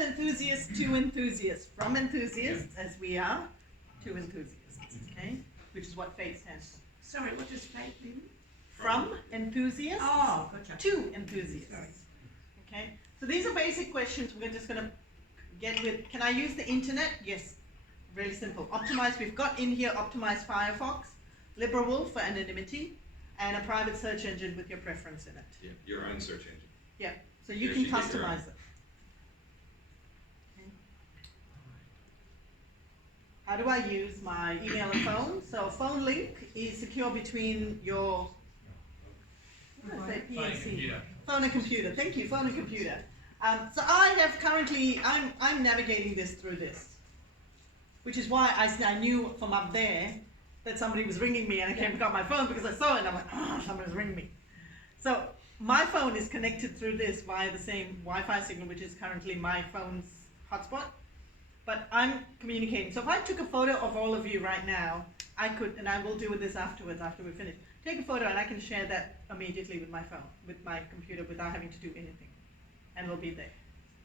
enthusiasts to enthusiasts. From enthusiasts, as we are, to enthusiasts. Okay? Which is what FATE stands for. Sorry, what does FATE mean? From enthusiasts gotcha. to enthusiasts. Okay? So these are basic questions we're just going to get with. Can I use the internet? Yes. Really simple. Optimize, we've got in here optimize Firefox, LibreWolf for anonymity, and a private search engine with your preference in it. Yeah, your own search engine. Yeah, so you can customize it. Okay. How do I use my email and phone? So phone link is secure between your phone and computer. Thank you, phone and computer. So I have currently, I'm navigating this through this, which is why I knew from up there that somebody was ringing me, and I came and got my phone because I saw it and I'm like, oh, somebody's ringing me. So my phone is connected through this via the same Wi-Fi signal, which is currently my phone's hotspot, but I'm communicating. So if I took a photo of all of you right now, I could, and I will do this afterwards, after we finish, take a photo and I can share that immediately with my phone, with my computer, without having to do anything. And it'll be there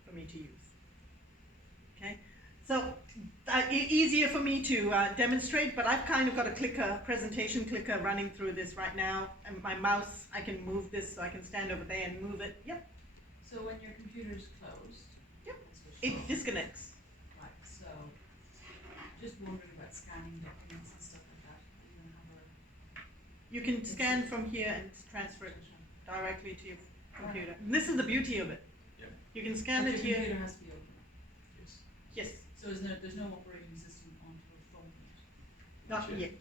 for me to use. Okay? So easier for me to demonstrate, but I've kind of got a clicker, presentation clicker running through this right now. And my mouse, I can move this, so I can stand over there and move it. Yep. So when your computer's closed, yep, it disconnects. Right, so just wondering about scanning documents and stuff like that. You can scan from here and transfer it directly to your computer. And this is the beauty of it. Yep. You can scan But it your here. computer has to be open. Yes. So there's no operating system onto a phone yet? Not yet.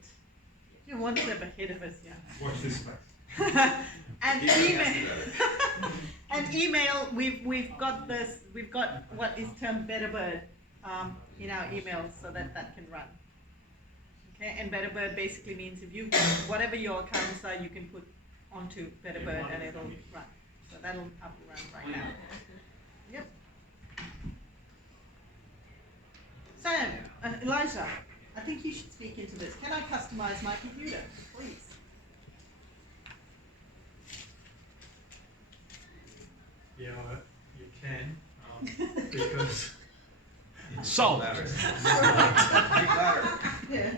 You're one step ahead of us, yeah. Watch this space. And email. And email, we've got this. We've got what is termed Betterbird in our emails, so that can run. Okay, and Betterbird basically means if you whatever your accounts are, you can put onto Betterbird and it'll run. So that'll up and run right now. Yep. Sam, Elijah, I think you should speak into this. Can I customize my computer, please? Yeah, you can, because Solved. Yeah.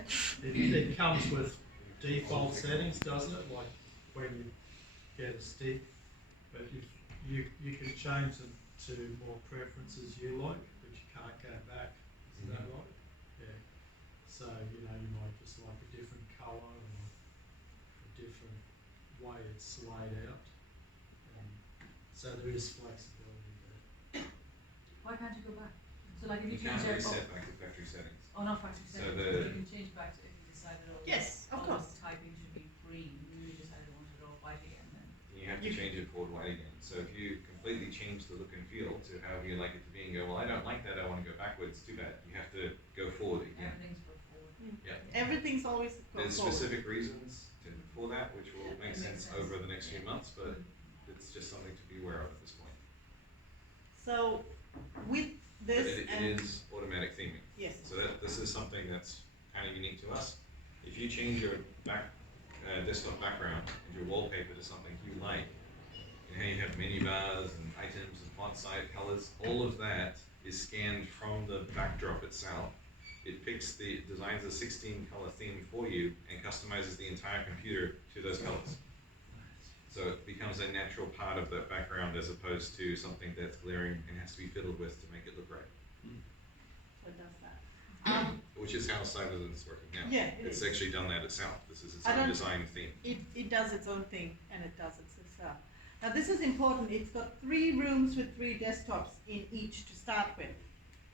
it comes with default settings, doesn't it? Like when you get a stick, but you can change them to more preferences you like, but you can't go back. Is that right? Yeah. So, you might just like a different colour or a different way it's laid out. So there is flexibility there. Why can't you go back? So like if You you can't change reset back to factory settings. oh not factory So settings, the- but you can change back to if you decided Yes, of course. typing should be green, you decided you wanted it all white again then. You have to change it forward white again. So if you completely change the look and feel to however you like it to be and go, well, I don't like that, I want to go backwards, too bad. You have to go forward again. Everything's for forward. Yeah. Everything's always There's forward. specific reasons for that, which will Yeah, make it makes sense sense. over the next few months, but it's just something to be aware of at this point. So with But this it and is automatic theming. yes. So this is something that's kind of unique to us. If you change your desktop background and your wallpaper to something you like, you have menu bars and items and font size colors, all of that is scanned from the backdrop itself. It designs a 16 color theme for you and customizes the entire computer to those colors. So it becomes a natural part of that background as opposed to something that's glaring and has to be fiddled with to make it look right. So it does that. Which is how Cyberzen is working now. Yeah, it It's is. actually done that itself. This is its I own don't- design theme. It does its own thing and it does it itself. Now this is important. It's got 3 rooms with 3 desktops in each to start with.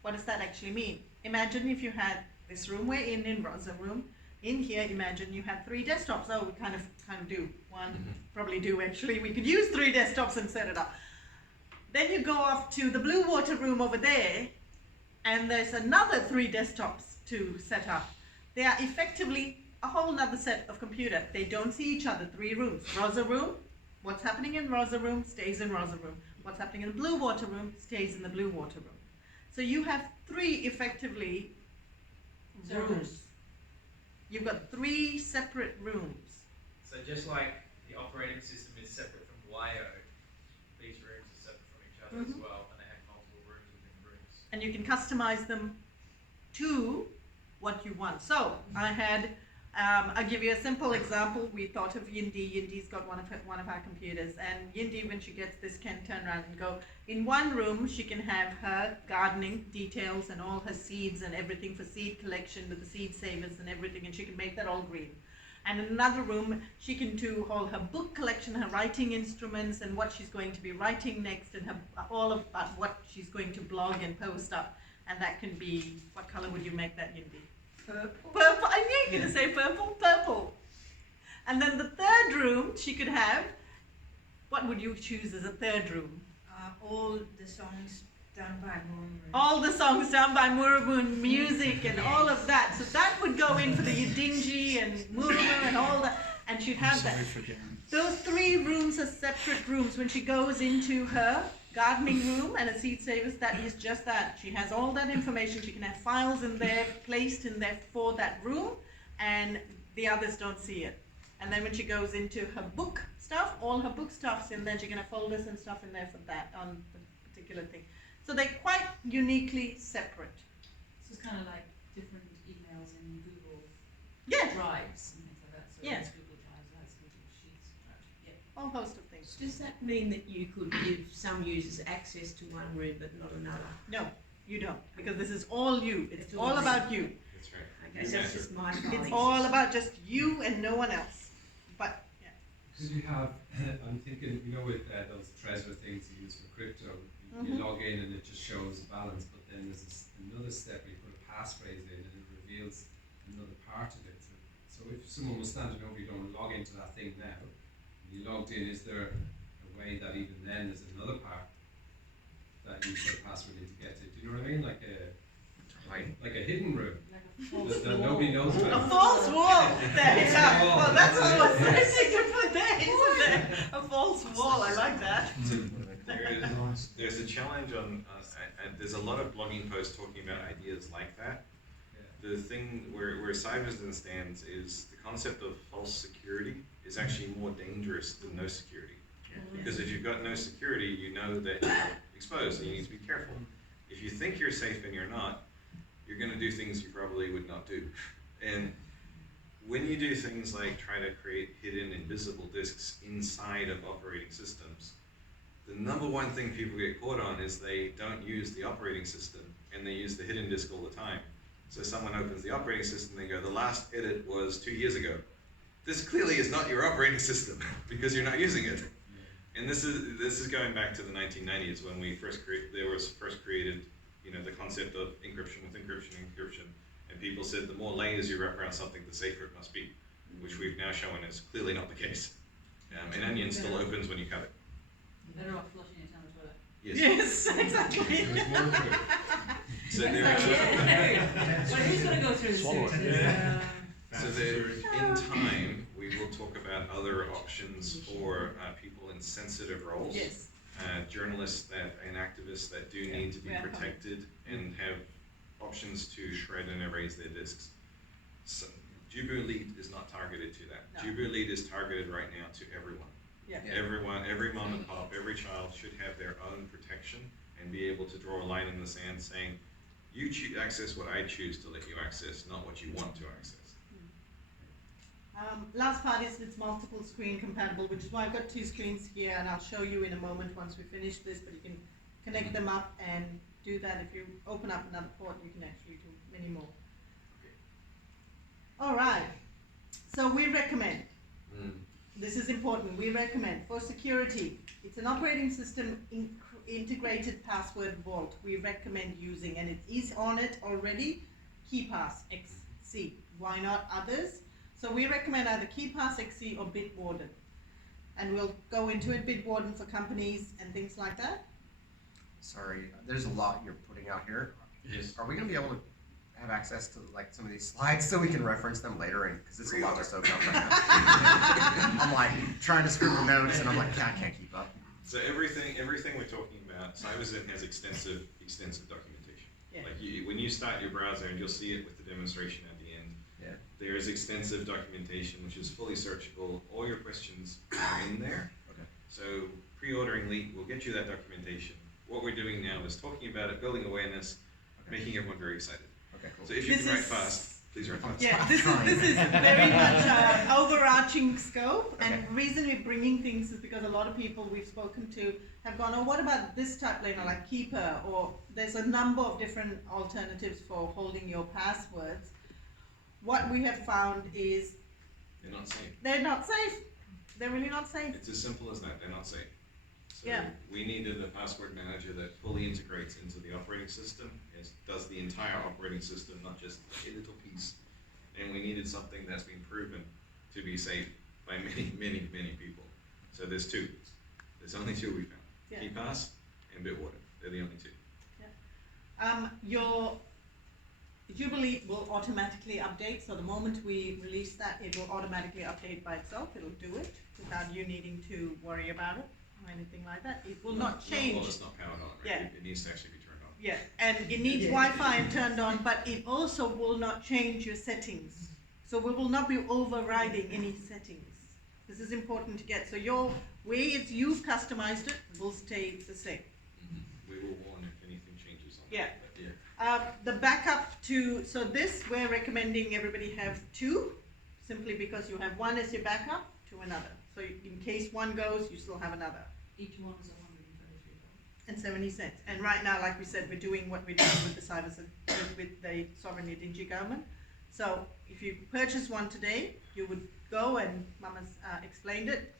What does that actually mean? Imagine if you had this room we're in Rosa room. In here, imagine you had 3 desktops. Oh, we kind of do. One, probably do actually. We could use 3 desktops and set it up. Then you go off to the blue water room over there, and there's another 3 desktops to set up. They are effectively a whole nother set of computer. They don't see each other. 3 rooms. Rosa room, what's happening in Rosa room stays in Rosa room. What's happening in the blue water room stays in the blue water room. So you have 3 effectively rooms. You've got 3 separate rooms. So just like the operating system is separate from YO, these rooms are separate from each other as well, and they have multiple rooms within rooms. and you can customize them to what you want. So I had, I'll give you a simple example. We thought of Yindi. Yindi's got one of our computers, and Yindi, when she gets this, can turn around and go, in one room she can have her gardening details and all her seeds and everything for seed collection with the seed savers and everything, and she can make that all green. And in another room she can do all her book collection, her writing instruments, and what she's going to be writing next, and her, all of what she's going to blog and post up. And that can be, what color would you make that Yindi? Purple. Purple. I knew you were going to say purple. Purple. And then the third room she could have, what would you choose as a third room? All the songs done by Murmur. All the songs done by Murmur, music and all of that. So that would go in for the Yidindji and Murmur and all that. And she'd have that. Those 3 rooms are separate rooms. When she goes into her gardening room and a seed savers, that is just that. She has all that information. She can have files in there, placed in there for that room, and the others don't see it. And then when she goes into her book stuff, all her book stuff's in there. She can have folders and stuff in there for that on the particular thing. So they're quite uniquely separate. So it's kind of like different emails in Google Yeah, Drives and things like that. So Yeah. it's Google Drives, that's Google Sheets. Right. Yeah. all host of things. Does that mean that you could give some users access to one room but not another? No, you don't, because this is all you. It's It's all all about you. That's right. Okay, so it's just my It's filing all system. about just you and no one else. But yeah. Could you have, I'm thinking, you know, with those treasure things you use for crypto, you Mhm. log in and it just shows a balance, but then there's another step where you put a passphrase in and it reveals another part of it. So if someone was standing over you, don't log into that thing now, and you logged in, is there a way that even then there's another part that you put a password in to get to? Do you know what I mean? Like a hidden room Like a false that wall. nobody knows A about. false wall. There you False go. wall. Well, that's That's what it. I was thinking to put there, isn't there? A false wall. I like that. There's a challenge on, and there's a lot of blogging posts talking about ideas like that. Yeah. The thing where Cybersden stands is the concept of false security is actually more dangerous than no security. Because if you've got no security, you know that you're exposed and you need to be careful. If you think you're safe and you're not, you're going to do things you probably would not do. And when you do things like try to create hidden invisible disks inside of operating systems, the number one thing people get caught on is they don't use the operating system and they use the hidden disk all the time. So someone opens the operating system and they go, the last edit was 2 years ago. This clearly is not your operating system because you're not using it. And this is going back to the 1990s when we first created, you know, the concept of encryption with encryption, and people said the more layers you wrap around something, the safer it must be, which we've now shown is clearly not the case. An onion still opens when you cut it. Better off flushing it down the toilet. Yes. Yes, exactly. There's more to it. So there are. But who's gonna go through the series? So there, in time, we will talk about other options for people in sensitive roles. Yes. Journalists and activists that do need to be Yeah. protected and have options to shred and erase their disks. So, Jubu Elite is not targeted to that. No. Jubu Elite is targeted right now to everyone. Yeah. Everyone, every mom and pop, every child should have their own protection and be able to draw a line in the sand saying, you access what I choose to let you access, not what you want to access. Last part is it's multiple screen compatible, which is why I've got 2 screens here, and I'll show you in a moment once we finish this, but you can connect them up and do that. If you open up another port, you can actually do many more. All right, so we recommend, this is important, we recommend for security, it's an operating system integrated password vault we recommend using, and it is on it already, KeePass XC. Why not others? So we recommend either KeePass XC or Bitwarden, and we'll go into it, Bitwarden for companies and things like that. Sorry, there's a lot you're putting out here. Yes. Are we going to be able to have access to like some of these slides so we can reference them later? And because it's a lot to soak up right now. I'm like trying to scribble notes, and I'm like, I can't keep up. So everything we're talking about, Cybersden has extensive documentation. Yeah. Like when you start your browser, and you'll see it with the demonstration at the end. Yeah. There is extensive documentation which is fully searchable. All your questions are in there. Okay. So pre-ordering Leap will get you that documentation. what we're doing now is talking about it, building awareness, making everyone very excited. Okay, cool. So if you This can write is- fast, please write fast. Yeah, this is very much overarching scope, and the reason we're bringing things is because a lot of people we've spoken to have gone, oh, what about this type lane, or like Keeper, or there's a number of different alternatives for holding your passwords. What we have found is They're not safe. they're not safe. They're really not safe. It's as simple as that, they're not safe. So Yeah. we needed a password manager that fully integrates into the operating system, and does the entire operating system, not just a little piece. And we needed something that's been proven to be safe by many, many, many people. So there's two. There's only two we found. Yeah. KeyPass and Bitwater. They're the only two. Your Jubilee will automatically update, so the moment we release that, it will automatically update by itself. It'll do it without you needing to worry about it or anything like that. It will not change. Well, it's not powered on, right? Yeah. It needs to actually be turned on. Yeah, and it needs Wi-Fi and turned on, but it also will not change your settings. So we will not be overriding any settings. This is important to get. So your way it's you've customized it will stay the same. We will warn if anything changes on Yeah. that. But yeah. The backup to, so this we're recommending everybody have two, simply because you have one as your backup to another. So in case one goes, you still have another. Each one is $133. And 70 cents. And right now, like we said, we're doing what we're doing with the Sovereign Yidindji government. So if you purchase one today, you would go, and Mama's explained it,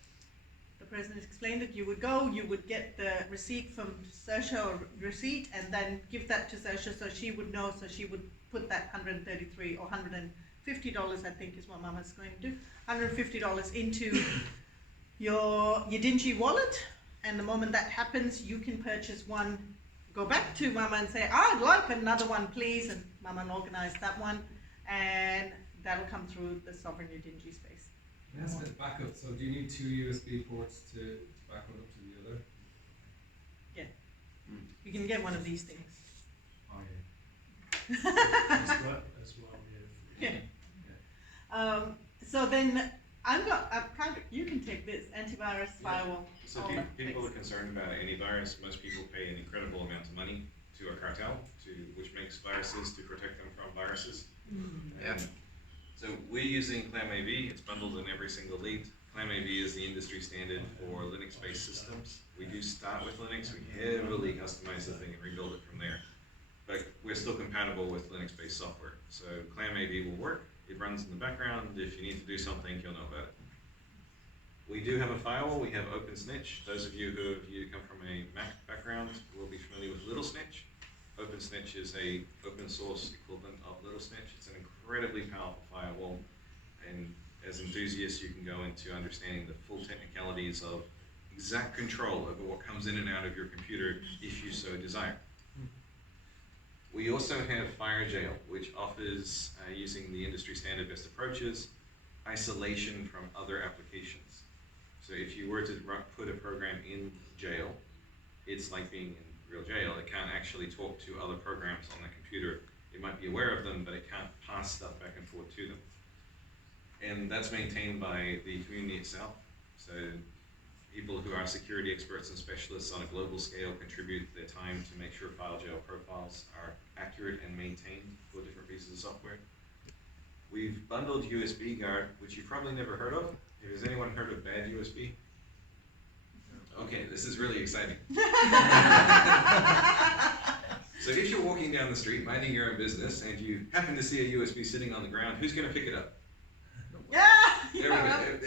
the president explained it, you would go, you would get the receipt from Saoirse, or receipt, and then give that to Saoirse so she would know, so she would put that $133 or $150, I think is what Mama's going to do, $150 into your Yidindji wallet. And the moment that happens, you can purchase one, go back to Mama and say, I'd like another one, please, and Mama will organize that one, and that'll come through the Sovereign Yidindji space. Can I ask about backup? So do you need two USB ports to back one up to the other? You can get one of these things. Oh As well, yeah. So then I'm kind of, you can take this antivirus firewall. So all if that people things. are concerned about antivirus, most people pay an incredible amount of money to a cartel, which makes viruses to protect them from viruses. Yeah. And so we're using ClamAV. It's bundled in every single lead. ClamAV is the industry standard for Linux-based systems. We do start with Linux. We heavily customize the thing and rebuild it from there. But we're still compatible with Linux-based software. So ClamAV will work. It runs in the background. If you need to do something, you'll know about it. We do have a firewall. We have OpenSnitch. Those of you who come from a Mac background will be familiar with Little Snitch. OpenSnitch is a open source equivalent of Little Snitch. It's an incredibly powerful firewall, and as enthusiasts, you can go into understanding the full technicalities of exact control over what comes in and out of your computer if you so desire. We also have FireJail, which offers, using the industry standard best approaches, isolation from other applications. So if you were to put a program in jail, it's like being in real jail. It can't actually talk to other programs on the computer. It might be aware of them, but it can't pass stuff back and forth to them. And that's maintained by the community itself. So people who are security experts and specialists on a global scale contribute their time to make sure file jail profiles are accurate and maintained for different pieces of software. We've bundled USB Guard, which you've probably never heard of. Has anyone heard of bad USB? Okay, this is really exciting. So if you're walking down the street, minding your own business, and you happen to see a USB sitting on the ground, who's going to pick it up? Yeah! There we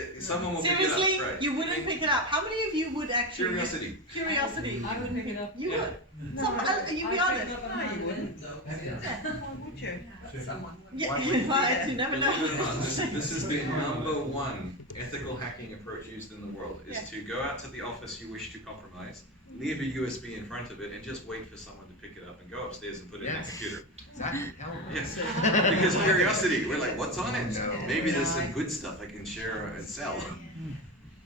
go. Someone will Seriously, pick it up, right? you wouldn't pick it up. How many of you would actually? Curiosity. Curiosity. I would pick it up. You Yeah. would. Some, you be honest. No, you wouldn't though. Would you? Someone would. Yeah, Why would you? but you never know. Believe it or not, this is the number one ethical hacking approach used in the world, is Yeah. to go out to the office you wish to compromise, leave a USB in front of it, and just wait for someone to pick it up and go upstairs and put it in the Yes. computer. Exactly. Hell no. Yes, because curiosity. We're like, what's on it? No. Maybe there's some good stuff I can share and sell.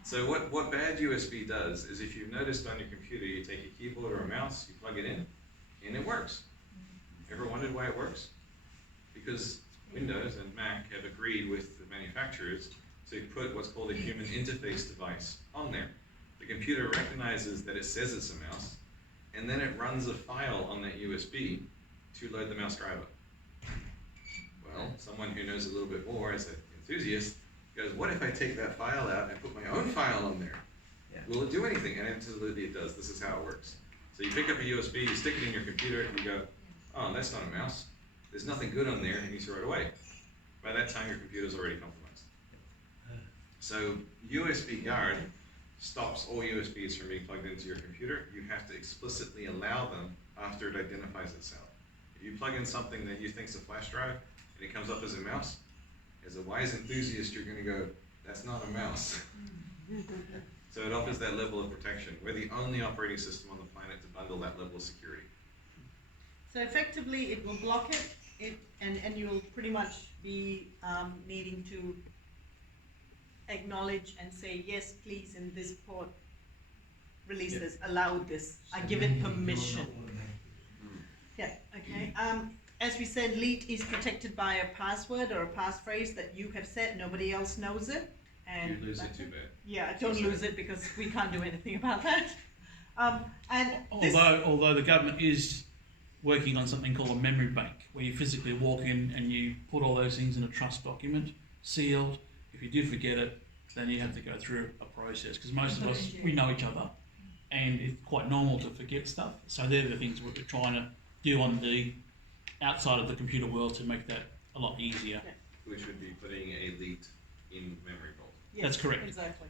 So what bad USB does is, if you've noticed on your computer, you take a keyboard or a mouse, you plug it in, and it works. Ever wondered why it works? Because Windows and Mac have agreed with the manufacturers to put what's called a human interface device on there. The computer recognizes that it says it's a mouse, and then it runs a file on that USB to load the mouse driver. Well, someone who knows a little bit more as an enthusiast goes, what if I take that file out and put my own file on there? Yeah. Will it do anything? And absolutely it does. This is how it works. So you pick up a USB, you stick it in your computer, and you go, oh, that's not a mouse. There's nothing good on there, and you throw it away. By that time, your computer's already compromised. So USB guard stops all USBs from being plugged into your computer. You have to explicitly allow them after it identifies itself. If you plug in something that you think is a flash drive, and it comes up as a mouse, as a wise enthusiast, you're going to go, that's not a mouse. So it offers that level of protection. We're the only operating system on the planet to bundle that level of security. So effectively, it will block it, and you will pretty much be needing to acknowledge and say, yes, please, in this port, release this, allow this, I give it permission. Yeah, okay. As we said, LEET is protected by a password or a passphrase that you have set, nobody else knows it. And If you lose it, too bad. yeah, don't lose it because we can't do anything about that. And this, Although the government is working on something called a memory bank, where you physically walk in and you put all those things in a trust document, sealed. If you do forget it, then you have to go through a process, because most of us, we know each other, and it's quite normal to forget stuff. So they're the things we're trying to do on the outside of the computer world to make that a lot easier. Yeah. Which would be putting a LEET in memory vault. yes, That's correct. Exactly.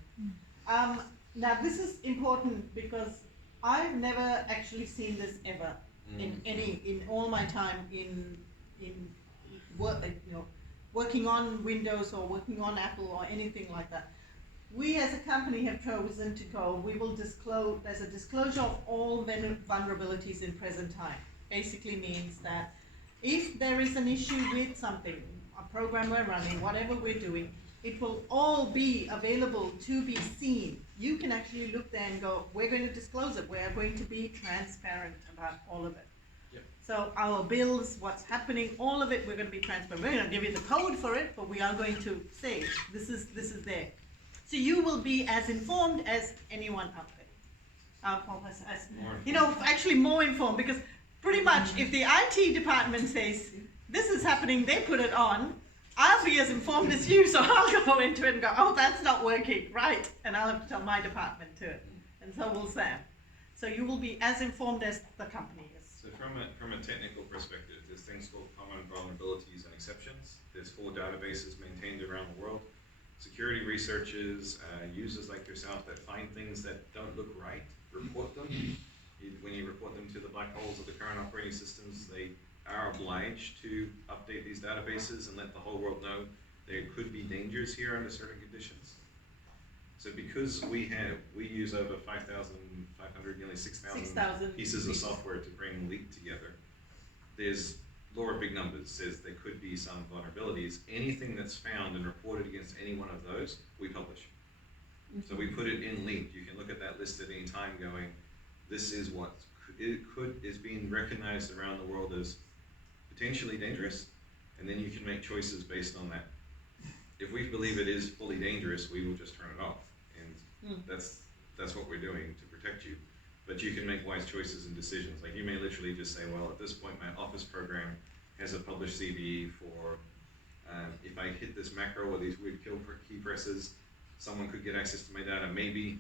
Now this is important because I've never actually seen this ever in all my time in work, working on Windows or working on Apple or anything like that. We as a company have chosen to go, we will disclose, there's a disclosure of all vulnerabilities in present time. Basically means that if there is an issue with something, a program we're running, whatever we're doing, it will all be available to be seen. You can actually look there and go, we're going to disclose it. We're going to be transparent about all of it. Yep. So our bills, what's happening, all of it, we're going to be transparent. We're going to give you the code for it, but we are going to say, this is there. So you will be as informed as anyone out there. Actually more informed, because pretty much if the IT department says, this is happening, they put it on, I'll be as informed as you, so I'll go into it and go, oh, that's not working, right, and I'll have to tell my department to it, and so will Sam. So you will be as informed as the company is. So from a technical perspective, there's things called common vulnerabilities and exceptions. There's 4 databases maintained around the world. Security researchers, users like yourself that find things that don't look right, report them. When you report them to the black holes of the current operating systems, they are obliged to update these databases and let the whole world know there could be dangers here under certain conditions. So because we use over 5,500, nearly 6,000 pieces of software to bring LEET together, there's law of big numbers says there could be some vulnerabilities. Anything that's found and reported against any one of those, we publish. So we put it in LEET. You can look at that list at any time going, this is what is being recognized around the world as potentially dangerous, and then you can make choices based on that. If we believe it is fully dangerous, we will just turn it off, and that's what we're doing to protect you. But you can make wise choices and decisions. Like you may literally just say, well, at this point my Office program has a published CVE for if I hit this macro or these weird key presses, someone could get access to my data maybe,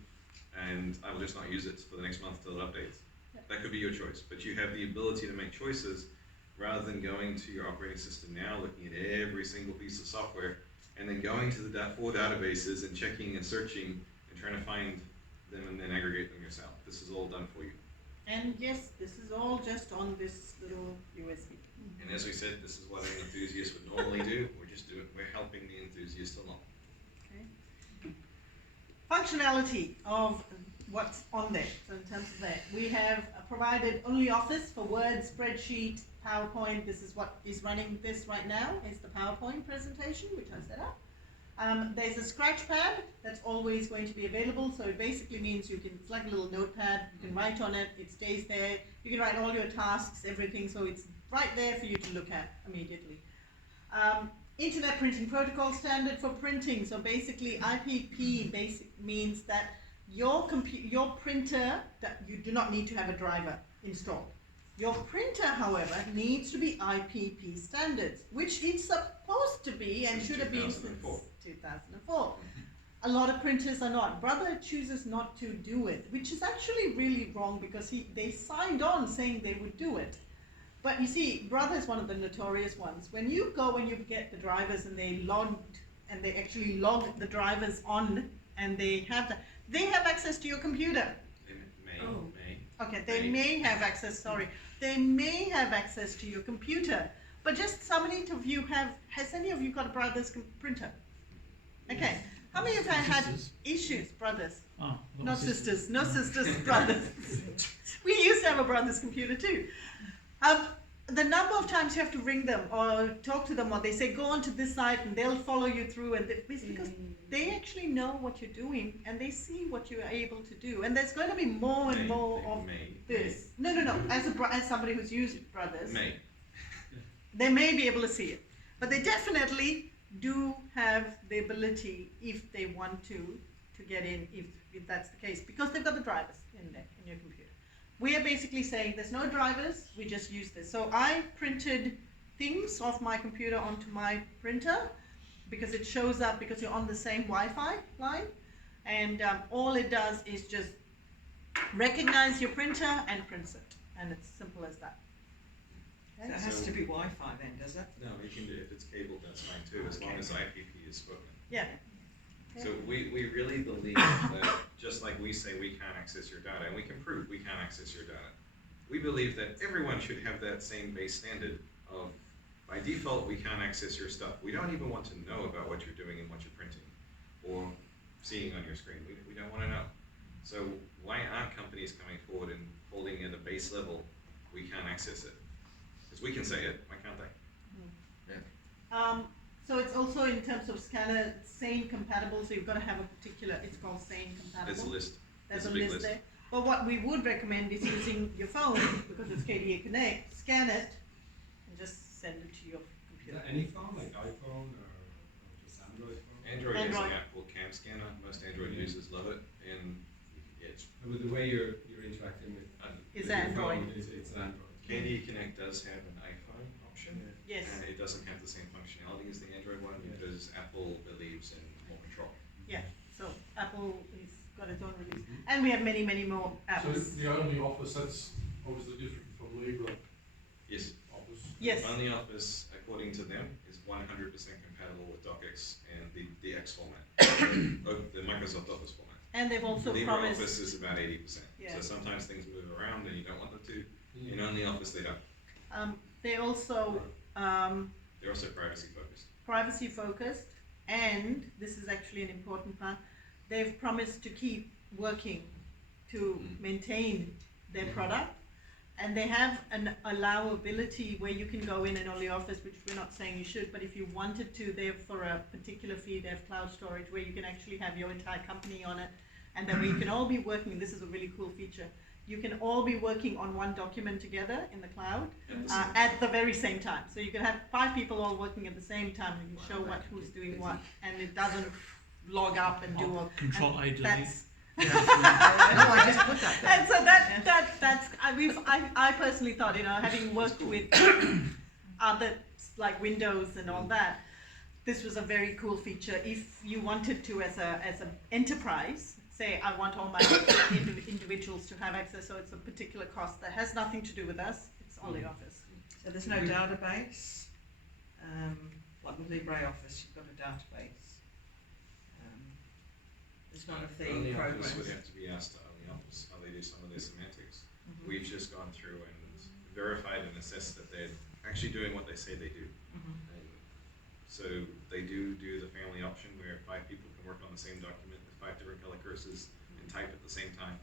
and I will just not use it for the next month till it updates. That could be your choice, but you have the ability to make choices rather than going to your operating system now, looking at every single piece of software, and then going to the 4 databases and checking and searching and trying to find them and then aggregate them yourself. This is all done for you. And yes, this is all just on this little USB. And as we said, this is what an enthusiast would normally do. We're helping the enthusiast along. Okay. Functionality of what's on there. So in terms of that, we have provided only Office for Word, spreadsheet, PowerPoint. This is what is running this right now, is the PowerPoint presentation, which I set up. There's a scratch pad that's always going to be available, so it basically means it's like a little notepad, you can write on it, it stays there, you can write all your tasks, everything, so it's right there for you to look at immediately. Internet Printing Protocol standard for printing, so basically IPP means that your printer, that you do not need to have a driver. installed. Your printer, however, needs to be IPP standards, which it's supposed to be and Since should have been since 2004. 2004. A lot of printers are not. Brother chooses not to do it, which is actually really wrong because they signed on saying they would do it. But you see, Brother is one of the notorious ones. When you go and you get the drivers and they actually log the drivers on and they have access to your computer. They may. Okay, they may have access, sorry. They may have access to your computer. But just how many of you has any of you got a Brother's printer? Okay. How many of you had Sisters. issues, brothers? Oh, Not sisters, no sisters, brothers. We used to have a Brother's computer too. The number of times you have to ring them or talk to them, or they say go onto this site and they'll follow you through, and it's because they actually know what you're doing and they see what you are able to do. And there's going to be more and more of this. No. As somebody who's used Brothers, they may be able to see it, but they definitely do have the ability, if they want to get in, if that's the case, because they've got the drivers in there in your computer. We are basically saying there's no drivers, we just use this. So I printed things off my computer onto my printer because it shows up because you're on the same Wi-Fi line, and all it does is just recognize your printer and prints it, and it's simple as that. So it has to be Wi-Fi then, does it? No, you can do, if it's cabled, that's fine too, as long as IPP is spoken. Yeah. So we really believe that just like we say we can't access your data, and we can prove we can't access your data, we believe that everyone should have that same base standard of, by default, we can't access your stuff. We don't even want to know about what you're doing and what you're printing or seeing on your screen. We don't want to know. So why aren't companies coming forward and holding at a base level, we can't access it? Because we can say it, why can't they? So it's also in terms of scanner, SANE compatible, so you've got to have a particular, it's called SANE compatible. There's a list. There's a big list there. But what we would recommend is using your phone, because it's KDA Connect, scan it, and just send it to your Is computer. that any phone, like iPhone or just Android phone? Android has Android. an app called Cam Scanner. Most Android users love it, and it's But the way you're interacting with Is with your Android. phone, it's an Android. KDE Connect does have an iPhone option, Yes, and it doesn't have the same functionality as the Android one because Apple believes in more control. so Apple has got its own release. And we have many, many more So apps. the only office that's obviously different from Libra Yes. office. Yes, Only Office, according to them, is 100% compatible with DocX and the X format, the Microsoft Office format. and they've also LibreOffice promised, is about 80%. Yeah. So sometimes things move around and you don't want them to. In OnlyOffice, they don't. they also, They're also privacy focused. privacy focused, and this is actually an important part, they've promised to keep working to maintain their product, and they have an allowability where you can go in and OnlyOffice, which we're not saying you should, but if you wanted to, they have for a particular fee, they have cloud storage where you can actually have your entire company on it, and then we can all be working, this is a really cool feature, you can all be working on one document together in the cloud at the very same time. So you can have 5 people all working at the same time, and you can show who's doing what, and it doesn't log up and do all. Control A, delete. That's, No, I just put that there. and so that's I personally thought, having worked with other like Windows and all that, this was a very cool feature. If you wanted to, as an enterprise, say I want all my individuals to have access, so it's a particular cost that has nothing to do with us. It's OnlyOffice. So there's no database, like with LibreOffice, you've got a database. There's not a theme program. OnlyOffice would have to be asked to OnlyOffice how they do some of their semantics. We've just gone through and verified and assessed that they're actually doing what they say they do. And so they do the family option where 5 people can work on the same document with 5 different color cursors and type at the same time,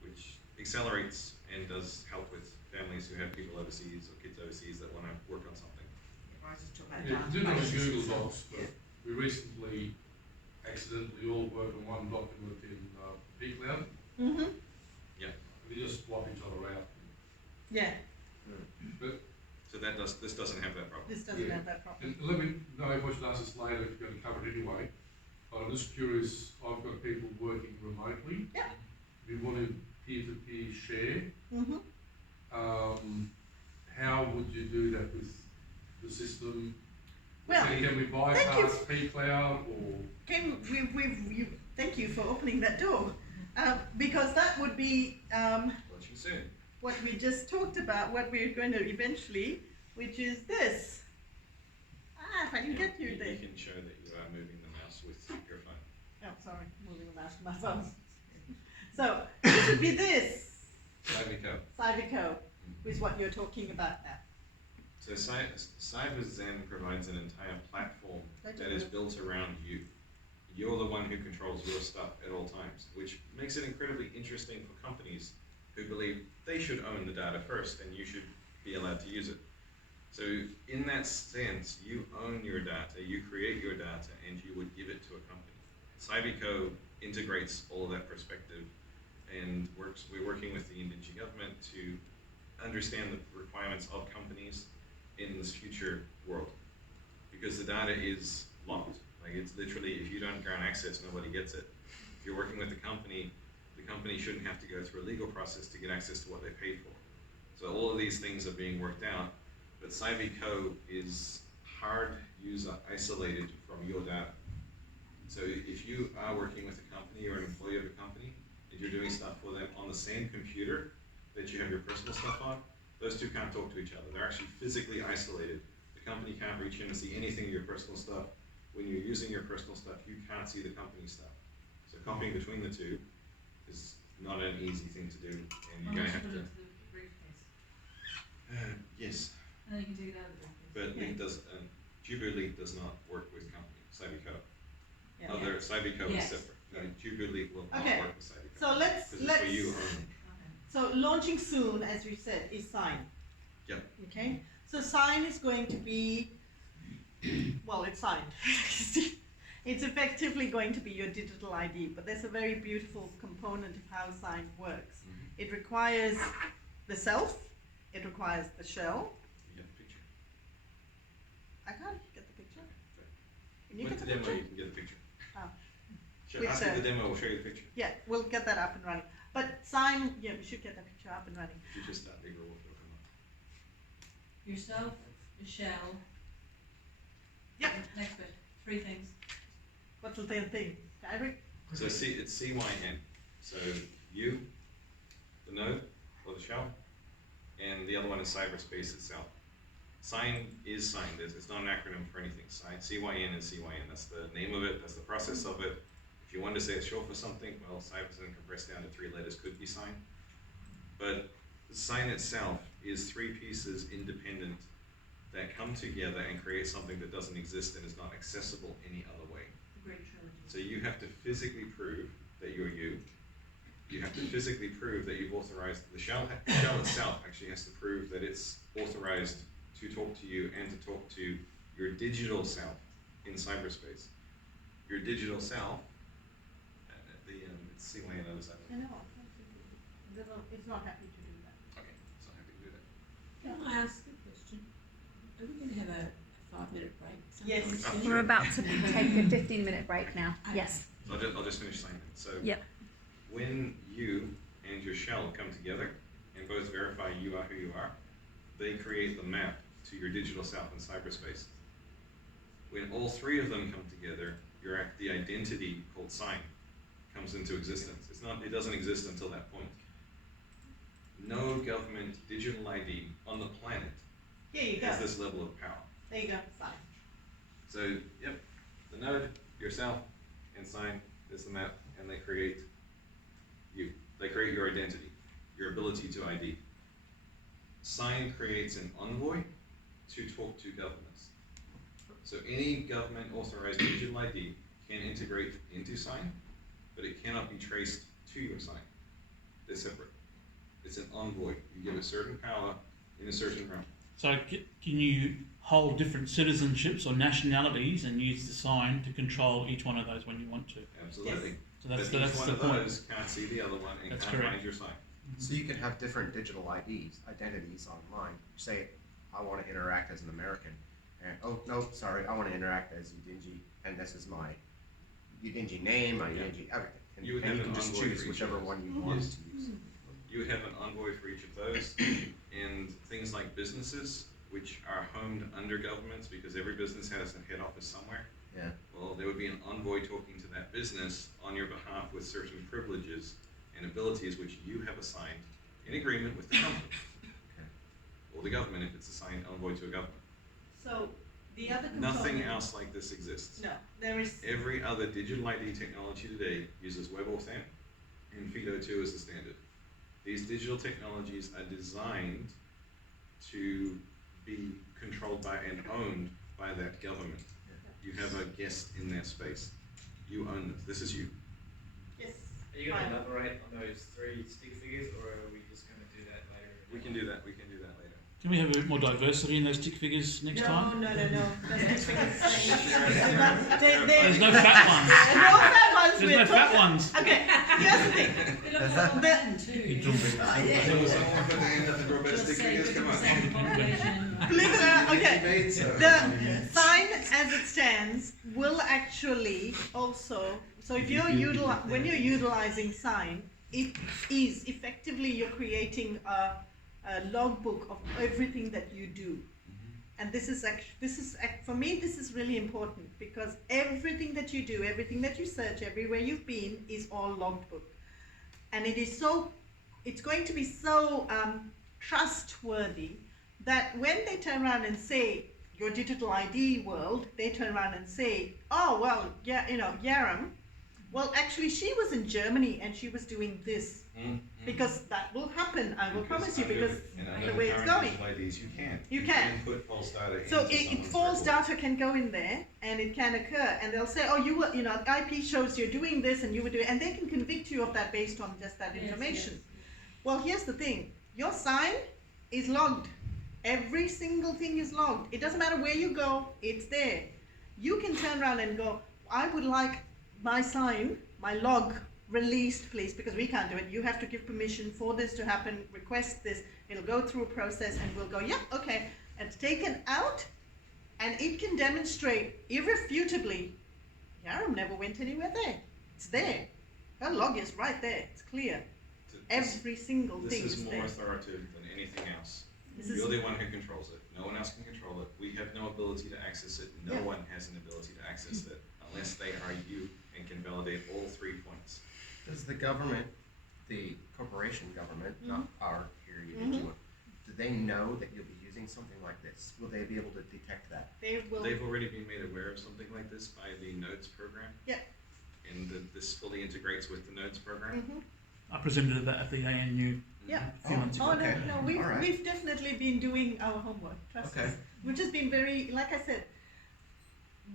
which accelerates and does help with families who have people overseas or kids overseas that want to work on something. If I just took that Yeah, did on database Google itself, Docs, but we recently accidentally all work on one document in pCloud. Mm-hmm. We just swap each other out. Yeah, So this doesn't have that problem. this doesn't Yeah. have that problem. And let me know if I should ask this later, if you're going to cover it anyway. But I'm just curious, I've got people working remotely. Yeah. We want to peer-to-peer share. Mm-hmm. how would you do that with the system? Well, Can we bypass P-Cloud or? Thank you for opening that door, because that would be Launching soon. what we just talked about, what we're going to eventually, which is this. If I can get you there. You can show that you are moving the mouse with your phone. Oh, sorry, moving the mouse with my phone. So this would be this. Cyvico is what you're talking about now. So CyberZen provides an entire platform that is built around you. You're the one who controls your stuff at all times, which makes it incredibly interesting for companies who believe they should own the data first and you should be allowed to use it. So in that sense, you own your data, you create your data, and you would give it to a company. Cyvico integrates all of that perspective and we're working with the Yidindji government to understand the requirements of companies in this future world. Because the data is locked. Like it's literally, if you don't grant access, nobody gets it. If you're working with the company shouldn't have to go through a legal process to get access to what they paid for. So all of these things are being worked out, but Cyvico is hard user isolated from your data. So if you are working with a company or an employee of a company, and you're doing stuff for them on the same computer that you have your personal stuff on, those two can't talk to each other. They're actually physically isolated. The company can't reach in and see anything of your personal stuff. When you're using your personal stuff, you can't see the company stuff. So copying between the two is not an easy thing to do, and you're going to have to. Yes. And you can take it out of the briefcase. But Link does. Jubu Link does not work with company Cyvico. Yeah. Other Cyvico Yes. is separate. No, Jubu Link will not Okay. work with Cyvico. So let's Because it's for you only. So launching soon, as we said, is Sign. Yep. Okay. So Sign is going to be, well, it's signed. It's effectively going to be your digital ID, but there's a very beautiful component of how Sign works. Mm-hmm. It requires the self. It requires the shell. You get the picture. I can't get the picture. Can you With get the the demo, picture? you can get the picture. Oh. Ask me the demo, we'll show you the picture. Yeah, we'll get that up and running. But Sign, yeah, we should get that picture up and running. If you just start bigger, it'll come up. Yourself, the shell. Yep. Next bit, 3 things. What's the same thing? Direct? So it's CYN. So you, the node, or the shell, and the other one is cyberspace itself. Sign is signed. It's not an acronym for anything. Sign, CYN is CYN. That's the name of it. That's the process of it. If you want to say it's short for something, well, CyberZen compressed down to 3 letters could be sign. But the sign itself is 3 pieces independent that come together and create something that doesn't exist and is not accessible any other way. The great trilogy. So you have to physically prove that you're you. You have to physically prove that you've authorized, the shell itself actually has to prove that it's authorized to talk to you and to talk to your digital self in cyberspace. Your digital self, it's CYN on the other side. I know. It's not happy to do that. Okay, it's not happy to do that. Can I ask a question? Are we going to have a 5-minute break? Yes. sometime soon? We're about to take a 15-minute break now. Yes. So I'll just finish saying that. So Yep. when you and your shell come together and both verify you are who you are, they create the map to your digital self in cyberspace. When all 3 of them come together, the identity called sign comes into existence. It doesn't exist until that point. No government digital ID on the planet Here you go. has this level of power. There you go. Sign. So, yep, the node, yourself, and sign is the map, and they create you. They create your identity, your ability to ID. Sign creates an envoy to talk to governments. So any government authorized digital ID can integrate into sign, but it cannot be traced to your sign. They're separate. It's an envoy. You give it certain power in a certain realm. So can you hold different citizenships or nationalities and use the sign to control each one of those when you want to? Absolutely. Yes. So that's but the, each that's one the of point. those can't see the other one and That's can't correct. find your sign. So you can have different digital identities online. Say, I want to interact as an American, and oh no, sorry, I want to interact as Yidindji, and this is my Yidindji name, my Yidindji everything, and You would and have you an can just envoy choose for each whichever of those. one you want Yes. to use. You would have an envoy for each of those, And things like businesses, which are homed under governments, because every business has a head office somewhere. Yeah. Well, there would be an envoy talking to that business on your behalf with certain privileges and abilities which you have assigned in agreement with the company. Or the government if it's assigned envoy to a government. So the other component. Nothing else like this exists. No, there is. Every other digital ID technology today uses WebAuthn and FIDO2 as the standard. These digital technologies are designed to be controlled by and owned by that government. You have a guest in their space. You own this. This is you. Yes. Are you going to elaborate on those 3 stick figures, or are we just going to do that later? We can do that. We can do that later. Can we have a bit more diversity in those stick figures next time? No. Those stick figures. There's no fat ones. No fat ones. There's no fat ones. Okay, here's the thing. Someone put their hand up and draw better stick figures. Come on. Believe it or not, okay. The sign as it stands will actually also, so if you're when you're utilizing sign, it is effectively you're creating a logbook of everything that you do. And this is for me, this is really important because everything that you do, everything that you search, everywhere you've been is all logged book. And it's going to be so trustworthy that when they turn around and say, your digital ID world, they turn around and say, oh, well, yeah, Yaram, well, actually, she was in Germany and she was doing this. Because that will happen, I will promise you, because the way it's going. IDs, you can. You can. Put false data So into false data can go in there and it can occur. And they'll say, oh, you were, IP shows you're doing this and you were doing, and they can convict you of that based on just that information. Well, here's the thing. Your sign is logged. Every single thing is logged. It doesn't matter where you go, it's there. You can turn around and go, I would like my sign, my log, released, please, because we can't do it. You have to give permission for this to happen, request this. It'll go through a process and we'll go, yeah, okay. It's taken out and it can demonstrate irrefutably, Yaram never went anywhere there. It's there. Her log is right there. It's clear. Every single thing is there. This is more authoritative than anything else. You're the one who controls it. No one else can control it. We have no ability to access it. No one has an ability to access it unless they are you and can validate all 3 points. Does the government, the corporation government, not our here Yidindji one, do they know that you'll be using something like this? Will they be able to detect that? They will. They've already been made aware of something like this by the Nodes program. Yeah. And this fully integrates with the Nodes program. I presented that at the ANU a few months ago. No, we've definitely been doing our homework, trust us. Which has been very, like I said,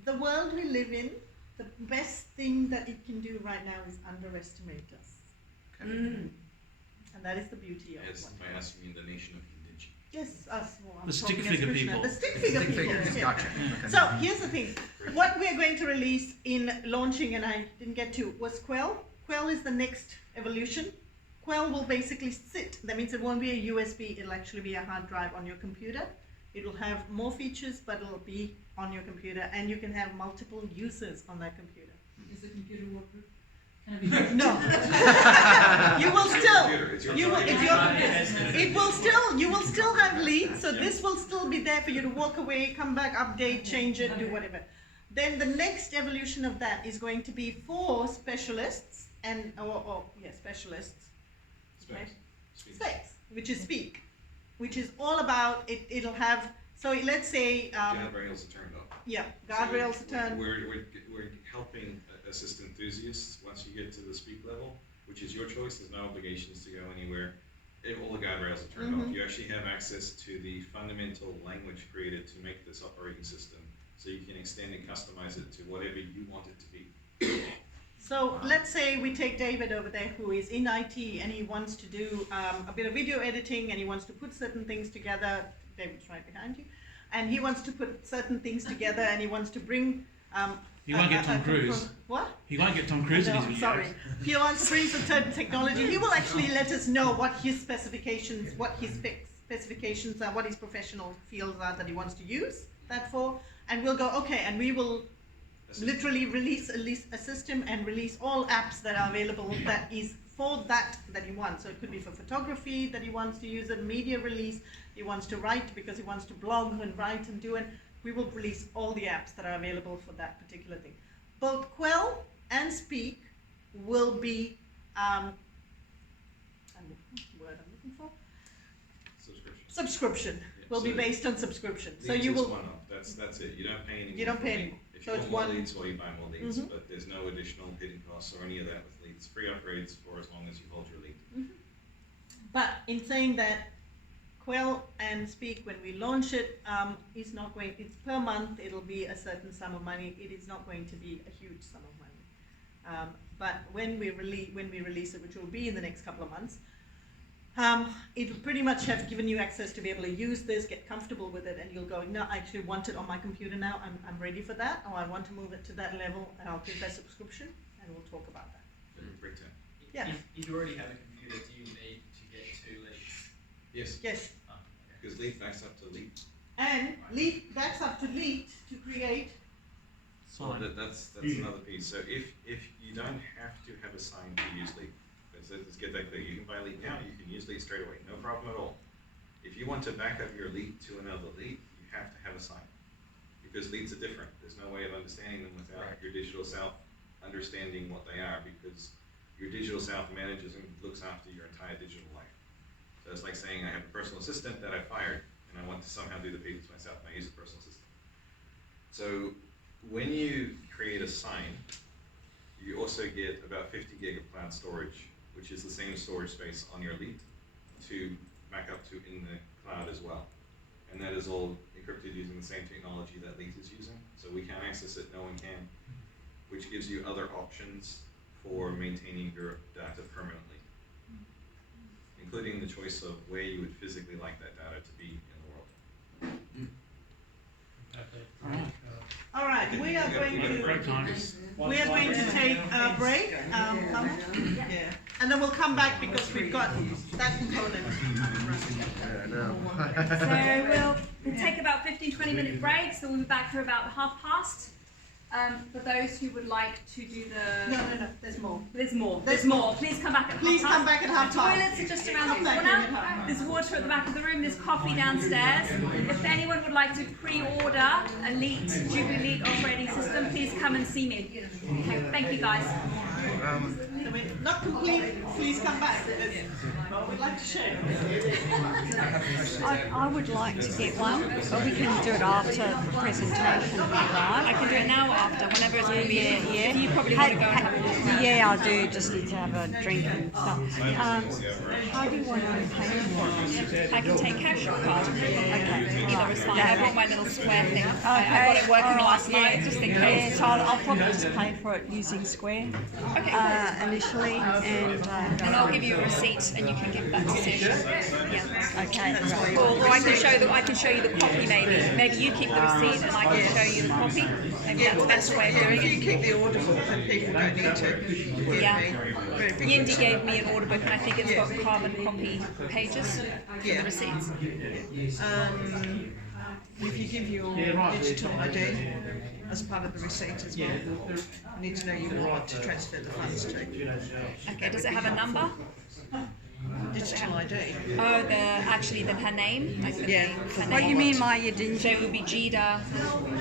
the world we live in, the best thing that it can do right now is underestimate us. And that is the beauty of it. By us, you mean the nation of Yidindji. Yes, us. Well, The stick figure people. The stick figure people. Yeah. Gotcha. So here's the thing. What we're going to release in launching, and I didn't get to, was Quell. Quell is the next evolution. Quell will basically sit. That means it won't be a USB. It'll actually be a hard drive on your computer. It will have more features, but it'll be on your computer, and you can have multiple users on that computer. Is the computer waterproof? Can it be? No. You will still. You will still have leads. So this will still be there for you to walk away, come back, update, change it, do whatever. Then the next evolution of that is going to be for specialists and specialists. Specs, which is speak, which is all about it. It'll have. So let's say. Guardrails are turned on. Yeah, guardrails are turned. We're helping assist enthusiasts once you get to the speak level, which is your choice. There's no obligations to go anywhere. All the guardrails are turned off. You actually have access to the fundamental language created to make this operating system, so you can extend and customize it to whatever you want it to be. So let's say we take David over there who is in IT and he wants to do a bit of video editing and he wants to put certain things together. David's right behind you. And he wants to put certain things together and he wants to bring... he won't get Tom Cruise. What? He won't get Tom Cruise in his videos. Sorry. If he wants to bring some certain technology, he will actually let us know what his specifications, what his specifications are, what his professional fields are that he wants to use that for. And we'll go, okay, and we will literally release a system and release all apps that are available that is for that he wants. So it could be for photography that he wants to use it, media release, he wants to write because he wants to blog and write and do it. We will release all the apps that are available for that particular thing. Both Quell and Speak will be, word I'm looking for? Subscription. Yeah, Will be so based on subscription. So leads you is will. one-off. That's it. You don't pay any more. You don't for pay a lead. any more. If So you it's want more one- leads, well, you buy more leads, Mhm. but there's no additional hidden costs or any of that with leads. Free upgrades for as long as you hold your lead. But in saying that, Quell and Speak, when we launch it, is not going. It's per month. It'll be a certain sum of money. It is not going to be a huge sum of money. But when we release it, which will be in the next couple of months, it will pretty much have given you access to be able to use this, get comfortable with it, and you'll go, no, I actually want it on my computer now. I'm ready for that, or I want to move it to that level, and I'll give that subscription, and we'll talk about that. Breakdown. Yeah. If you already have a computer, do you need to get 2 leads? Yes, Yes. Oh, okay. because lead backs up to lead. And lead, that's up to lead to create. Well, that's another piece. So if you don't have to have a sign to use lead, let's get that clear. You can buy lead now. You can use lead straight away, no problem at all. If you want to back up your lead to another lead, you have to have a sign because leads are different. There's no way of understanding them without your digital self understanding what they are, because your digital self manages and looks after your entire digital life. So it's like saying I have a personal assistant that I fired and I want to somehow do the payments myself, and I use a personal assistant. So when you create a sign, you also get about 50 gig of cloud storage, which is the same storage space on your lead to back up to in the cloud as well. And that is all encrypted using the same technology that Lead is using. So we can access it, no one can, which gives you other options for maintaining your data permanently, including the choice of where you would physically like that data to be in the world. All right, we are going Break time. to take a break, yeah, and then we'll come back because we've got that component. So we'll take about 15-20 minute break, so we'll be back for about 1:30. For those who would like to do the... No, there's more. There's more. Please come back at Please come back at half past. Toilets are just around the Come back corner. in at half. There's water at the back of the room. There's coffee downstairs. If anyone would like to pre-order a Jubu Lead operating system, please come and see me. Okay, thank you guys. Not complete, please come back. Well, we'd like to share. I would like to get one, but we can do it after the presentation if you like. I can do it now or after, whenever it's convenient. Yeah. You probably want to go and have a... Yeah, I do. Just need to have a drink and stuff. How do you want to pay for it? I can take cash or card. Okay. Either is fine. I've got my little square thing. Okay. I got it working last night, just in Yeah, case. so I'll probably just pay for it using Square initially, And I'll give you a receipt, and you can give that to Session. Yeah. okay, right. Or I can show you the copy maybe. Maybe you keep the receipt and I can show you the copy. Maybe that's the best way of doing If you it. keep the order book, then people don't need to. Yeah. Yindi gave me an order book and I think it's got carbon copy pages for the receipts. If you give your digital ID as part of the receipt as well, I need to know you want to transfer the funds to. Okay, does it have a number? Digital ID. Oh, then her name? Like the Yeah. name, her What do you name. mean my Yidindji? So it would be Jida.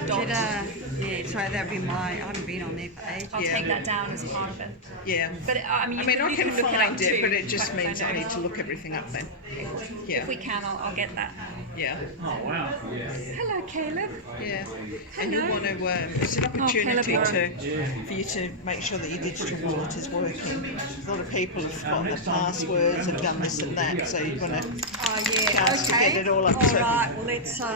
Dot. Yeah, so that'd be my, I haven't been on there for ages. I'll take that down as part of it. Yeah. But I mean, I you can follow locate it, too, but it just if I means I don't. need to look everything up then. Yeah. If we can, I'll get that. Yeah. Oh, wow. Hello, Caleb. Yeah. And you want to, it's an opportunity for you to make sure that your digital wallet is working. A lot of people have forgotten the passwords and done this and that, so you want to Oh, yeah, chance to get it all up All to. right, well, let's, so